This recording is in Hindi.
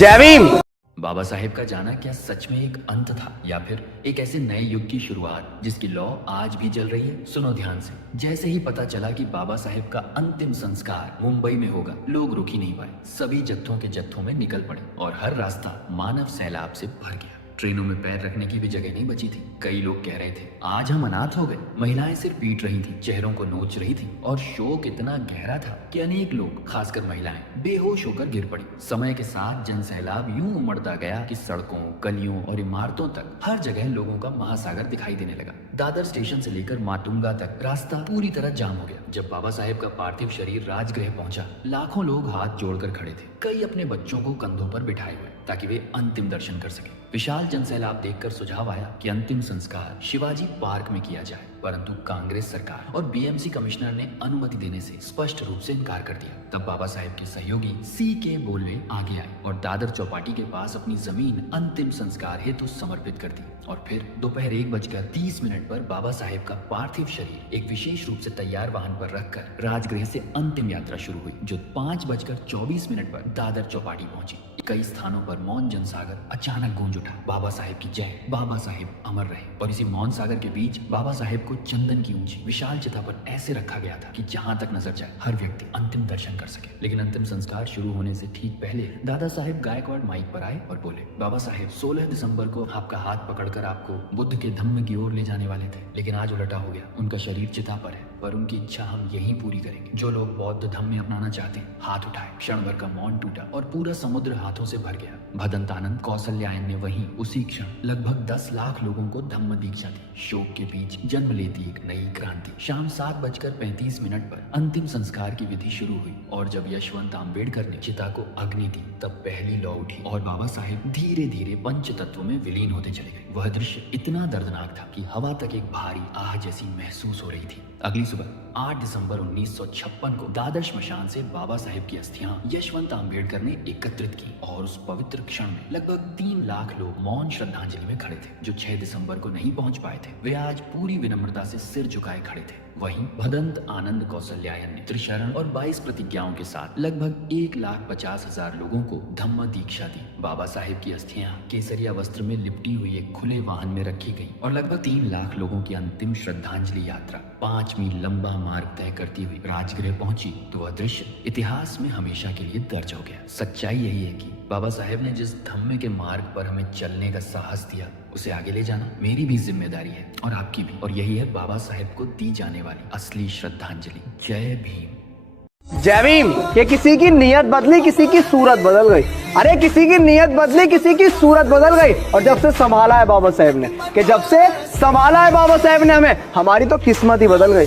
जय भीम। बाबा साहेब का जाना क्या सच में एक अंत था या फिर एक ऐसे नए युग की शुरुआत जिसकी लौ आज भी जल रही है? सुनो ध्यान से। जैसे ही पता चला कि बाबा साहेब का अंतिम संस्कार मुंबई में होगा, लोग रुक ही नहीं पाए। सभी जत्थों के जत्थों में निकल पड़े और हर रास्ता मानव सैलाब से भर गया। ट्रेनों में पैर रखने की भी जगह नहीं बची थी। कई लोग कह रहे थे आज हम अनाथ हो गए। महिलाएं सिर पीट रही थी, चेहरों को नोच रही थी और शोक इतना गहरा था कि अनेक लोग, खासकर महिलाएं, बेहोश होकर गिर पड़ी। समय के साथ जन सैलाब यूं उमड़ता गया कि सड़कों, गलियों और इमारतों तक हर जगह लोगों का महासागर दिखाई देने लगा। दादर स्टेशन से लेकर माटुंगा तक रास्ता पूरी तरह जाम हो गया। जब बाबा साहेब का पार्थिव शरीर राजगृह पहुंचा, लाखों लोग हाथ जोड़कर खड़े थे, कई अपने बच्चों को कंधों पर बिठाए हुए ताकि वे अंतिम दर्शन कर सके। विशाल जनसैलाब देखकर सुझाव आया कि अंतिम संस्कार शिवाजी पार्क में किया जाए, परंतु कांग्रेस सरकार और बीएमसी कमिश्नर ने अनुमति देने से स्पष्ट रूप से इनकार कर दिया। तब बाबा साहेब के सहयोगी C.K. बोलवे आगे आए और दादर चौपाटी के पास अपनी जमीन अंतिम संस्कार हेतु समर्पित कर दी। और फिर दोपहर 1:30 पर बाबा साहेब का पार्थिव शरीर एक विशेष रूप से तैयार वाहन पर रखकर राजगृह से अंतिम यात्रा शुरू हुई, जो 5:24 पर दादर चौपाटी पहुंची। कई स्थानों पर मौन जनसागर अचानक गूंज उठा, बाबा साहेब की जय, बाबा साहेब अमर रहे। और इसी मौन सागर के बीच बाबा साहेब को चंदन की ऊंची विशाल चिता पर ऐसे रखा गया था कि जहां तक नजर जाए हर व्यक्ति अंतिम दर्शन कर सके। लेकिन अंतिम संस्कार शुरू होने से ठीक पहले दादा साहेब गायकवाड़ माइक पर आए और बोले, बाबा साहेब 16 दिसंबर को आपका हाथ पकड़कर आपको बुद्ध के धम्म की ओर ले जाने वाले थे, लेकिन आज उलटा हो गया। उनका शरीर चिता पर है, पर उनकी इच्छा हम यहीं पूरी करेंगे। जो लोग बौद्ध धम्म में अपनाना चाहते हैं हाथ उठाए। क्षण भर का मौन टूटा और पूरा समुद्र हाथों से भर गया। भदंतानंद कौशल्यायन ने वहीं उसी क्षण लगभग 10 लाख लोगों को धम्म दीक्षा दी। शोक के बीच जन्म लेती एक नई क्रांति। शाम 7:35 पर अंतिम संस्कार की विधि शुरू हुई और जब यशवंत आम्बेडकर ने चिता को अग्नि दी, तब पहली लौ उठी और बाबा साहेब धीरे धीरे पंच तत्वों में विलीन होते चले गए। वह दृश्य इतना दर्दनाक था कि हवा तक एक भारी आह जैसी महसूस हो रही थी। अगली सुबह 8 दिसंबर 1956 को दादर श्मशान से बाबा साहेब की अस्थियां यशवंत आम्बेडकर ने एकत्रित की और उस पवित्र क्षण में लगभग 3 लाख लोग मौन श्रद्धांजलि में खड़े थे। जो 6 दिसंबर को नहीं पहुंच पाए थे, वे आज पूरी विनम्रता से सिर झुकाए खड़े थे। वहीं भदंत आनंद कौशल्यायन ने त्रिशरण और 22 प्रतिज्ञाओं के साथ लगभग 1,50,000 लोगों को धम्म दीक्षा दी। बाबा साहेब की अस्थियां केसरिया वस्त्र में लिपटी हुई एक खुले वाहन में रखी गई और लगभग 3 लाख लोगों की अंतिम श्रद्धांजलि यात्रा 5 मील लंबा मार्ग तय करती हुई राजगृह पहुंची तो वह दृश्य इतिहास में हमेशा के लिए दर्ज हो गया। सच्चाई यही है कि बाबा साहेब ने जिस धम्म के मार्ग पर हमें चलने का साहस दिया, उसे आगे ले जाना मेरी भी जिम्मेदारी है और आपकी भी। और यही है बाबा साहेब को दी जाने वाली असली श्रद्धांजलि। जय भीम। जय भीम। ये किसी की नीयत बदली, किसी की सूरत बदल गई। अरे किसी की नीयत बदली, किसी की सूरत बदल गई। और जब से संभाला है बाबा साहेब ने, कि जब से संभाला है बाबा साहेब ने हमें, हमारी तो किस्मत ही बदल गई।